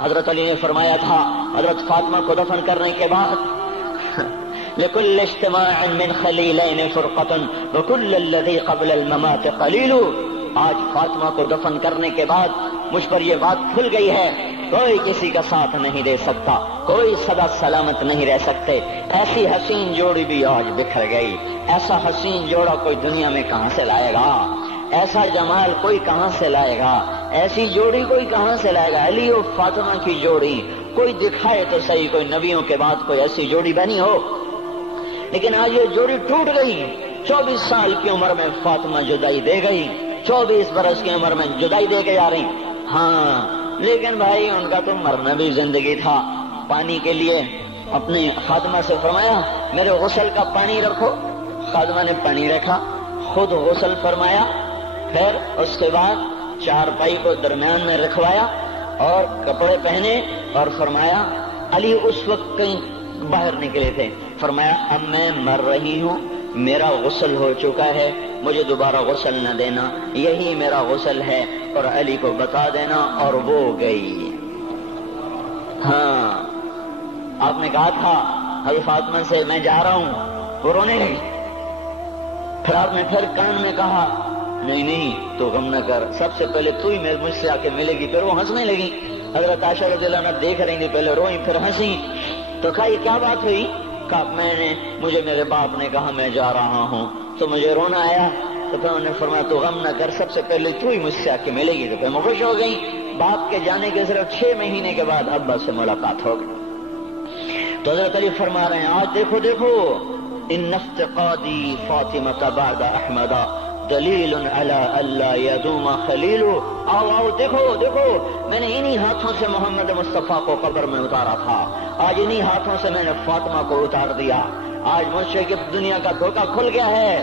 حضرت علی نے فرمایا تھا حضرت فاطمہ کو دفن کرنے کے بعد لکل اجتماع من خلیلین فرقۃ وکل الذی قبل الممات قلیل. آج فاطمہ کو دفن کرنے کے بعد مجھ پر یہ بات کھل گئی ہے، کوئی کسی کا ساتھ نہیں دے سکتا، کوئی سدا سلامت نہیں رہ سکتے. ایسی حسین جوڑی بھی آج بکھر گئی. ایسا حسین جوڑا کوئی دنیا میں کہاں سے لائے گا؟ ایسا جمال کوئی کہاں سے لائے گا؟ ایسی جوڑی کوئی کہاں سے لائے گا؟ علی و فاطمہ کی جوڑی کوئی دکھائے تو صحیح، کوئی نبیوں کے بعد کوئی ایسی جوڑی بنی ہو. لیکن آج یہ جوڑی ٹوٹ گئی. 24 سال کی عمر میں فاطمہ جدائی دے گئی، 24 برس کی عمر میں جدائی دے کے جا رہی. ہاں لیکن بھائی ان کا تو مرنا بھی زندگی تھا. پانی کے لیے اپنے خادمہ سے فرمایا میرے غسل کا پانی رکھو. خادمہ نے پانی رکھا، خود غسل فرمایا، پھر اس کے بعد چارپائی کو درمیان میں رکھوایا اور کپڑے پہنے اور فرمایا علی اس وقت کہیں باہر نکلے تھے، فرمایا اب میں مر رہی ہوں، میرا غسل ہو چکا ہے، مجھے دوبارہ غسل نہ دینا، یہی میرا غسل ہے اور علی کو بتا دینا. اور وہ گئی. ہاں آپ نے کہا تھا حضرت فاطمہ سے میں جا رہا ہوں، وہ رونے لگی. پھر آپ نے پھر کان میں کہا نہیں تو غم نہ کر، سب سے پہلے تو ہی مجھ سے آ کے ملے گی. پھر وہ ہنسنے لگی. حضرت عائشہ رضی اللہ عنہا دیکھ رہی تھی، پہلے روئی پھر ہنسی. تو کہا یہ کیا بات ہوئی؟ کہا مجھے میرے باپ نے کہا میں جا رہا ہوں تو مجھے رونا آیا. تو پھر انہوں نے فرمایا تو غم نہ کر، سب سے پہلے تو ہی مجھ سے آ کے ملے گی. تو پھر میں خوش ہو گئی. باپ کے جانے کے صرف 6 مہینے کے بعد ابا سے ملاقات ہو گئی. تو حضرت علی فرما رہے ہیں آج دیکھو ان افتقادی فاطمہ بعد احمد دلیل علی اللہ یدوم خلیل. آؤ دیکھو میں نے انہی ہاتھوں سے محمد مصطفیٰ کو قبر میں اتارا تھا، آج انہی ہاتھوں سے میں نے فاطمہ کو اتار دیا. آج مجھ سے کہ دنیا کا دھوکہ کھل گیا ہے،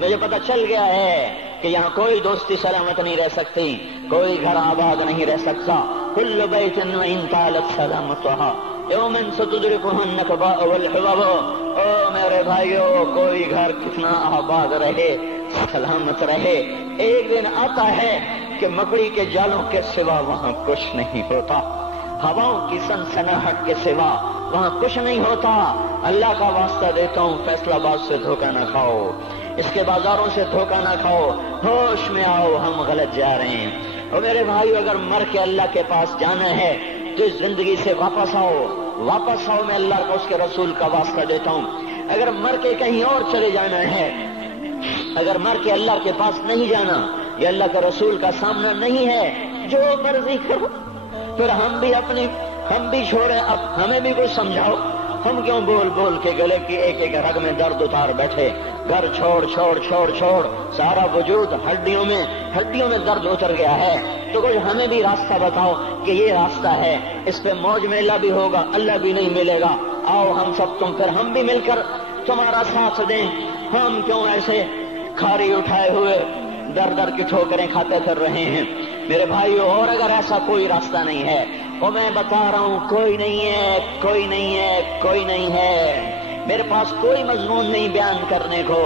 مجھے پتہ چل گیا ہے کہ یہاں کوئی دوستی سلامت نہیں رہ سکتی، کوئی گھر آباد نہیں رہ سکتا. کل بیت وان طالت سلامتها یوم ستدرکها النکباء والحباب. او میرے بھائیو، کوئی گھر کتنا آباد رہے، سلامت رہے، ایک دن آتا ہے کہ مکڑی کے جالوں کے سوا وہاں کچھ نہیں ہوتا، ہواؤں کی سنسناہٹ کے سوا وہاں کچھ نہیں ہوتا. اللہ کا واسطہ دیتا ہوں فیصلہ آباد سے دھوکہ نہ کھاؤ، اس کے بازاروں سے دھوکہ نہ کھاؤ، ہوش میں آؤ، ہم غلط جا رہے ہیں. اور میرے بھائیو اگر مر کے اللہ کے پاس جانا ہے تو اس زندگی سے واپس آؤ، میں اللہ کو اس کے رسول کا واسطہ دیتا ہوں. اگر مر کے کہیں اور چلے جانا ہے، اگر مر کے اللہ کے پاس نہیں جانا یا اللہ کے رسول کا سامنا نہیں ہے، جو مرضی کرو. پھر ہم بھی چھوڑیں، اب ہمیں بھی کچھ سمجھاؤ. ہم کیوں بول کے گلے کی ایک رگ میں درد اتار بیٹھے؟ گھر چھوڑ سارا وجود ہڈیوں میں درد اتر گیا ہے. تو کچھ ہمیں بھی راستہ بتاؤ کہ یہ راستہ ہے، اس پہ موج میلہ بھی ہوگا، اللہ بھی نہیں ملے گا. آؤ ہم سب پھر ہم بھی مل کر تمہارا ساتھ دیں. ہم کیوں ایسے کھاری اٹھائے ہوئے در کی ٹھوکریں کھاتے پھر رہے ہیں؟ میرے بھائیو، اور اگر ایسا کوئی راستہ نہیں ہے، اور میں بتا رہا ہوں کوئی نہیں ہے، میرے پاس کوئی مضمون نہیں بیان کرنے کو.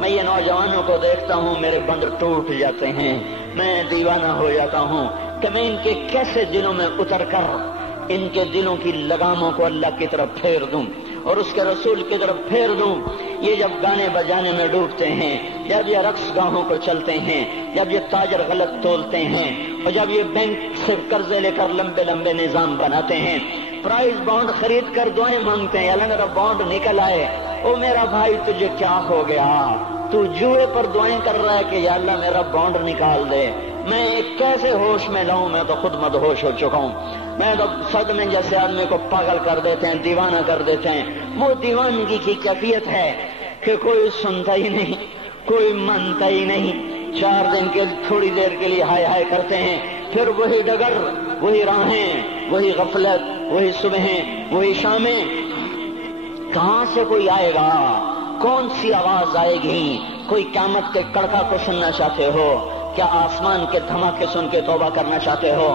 میں یہ نوجوانوں کو دیکھتا ہوں، میرے بندر ٹوٹ جاتے ہیں، میں دیوانہ ہو جاتا ہوں کہ میں ان کے کیسے دلوں میں اتر کر ان کے دلوں کی لگاموں کو اللہ کی طرف پھیر دوں اور اس کے رسول کی طرف پھیر دوں. یہ جب گانے بجانے میں ڈوبتے ہیں، جب یہ رقص گاہوں کو چلتے ہیں، جب یہ تاجر غلط تولتے ہیں، اور جب یہ بینک سے قرضے لے کر لمبے نظام بناتے ہیں، پرائز بانڈ خرید کر دعائیں مانگتے ہیں اللہ میرا بانڈ نکل آئے. او میرا بھائی تجھے کیا ہو گیا؟ تو جوئے پر دعائیں کر رہا ہے کہ یا اللہ میرا بانڈ نکال دے. میں کیسے ہوش میں لاؤں؟ میں تو خود مدہوش ہو چکا ہوں. میں تو صدمے جیسے آدمی کو پاگل کر دیتے ہیں، دیوانہ کر دیتے ہیں. وہ دیوانگی کی کیفیت ہے کہ کوئی سنتا ہی نہیں، کوئی مانتا ہی نہیں. 4 دن کے تھوڑی دیر کے لیے ہائے کرتے ہیں، پھر وہی ڈگر، وہی راہیں، وہی غفلت، وہی صبحیں، وہی شامیں. کہاں سے کوئی آئے گا؟ کون سی آواز آئے گی؟ کوئی قیامت کے کڑکا کو سننا چاہتے ہو؟ کیا آسمان کے دھماکے سن کے توبہ کرنا چاہتے ہو؟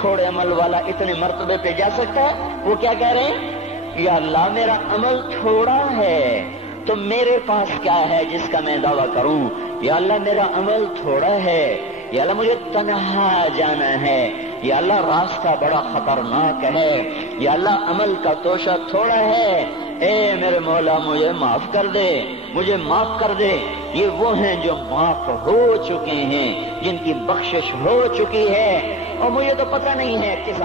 تھوڑے عمل والا اتنے مرتبے پہ جا سکتا ہے؟ وہ کیا کہہ رہے ہیں؟ یا اللہ میرا عمل تھوڑا ہے تو میرے پاس کیا ہے جس کا میں دعویٰ کروں؟ یا اللہ میرا عمل تھوڑا ہے، یا اللہ مجھے تنہا جانا ہے، یا اللہ راستہ بڑا خطرناک ہے، یا اللہ عمل کا توشہ تھوڑا ہے، اے میرے مولا مجھے معاف کر دے، مجھے معاف کر دے۔ یہ وہ ہیں جو معاف ہو چکے ہیں، جن کی بخشش ہو چکی ہے، اور مجھے تو پتہ نہیں ہے کس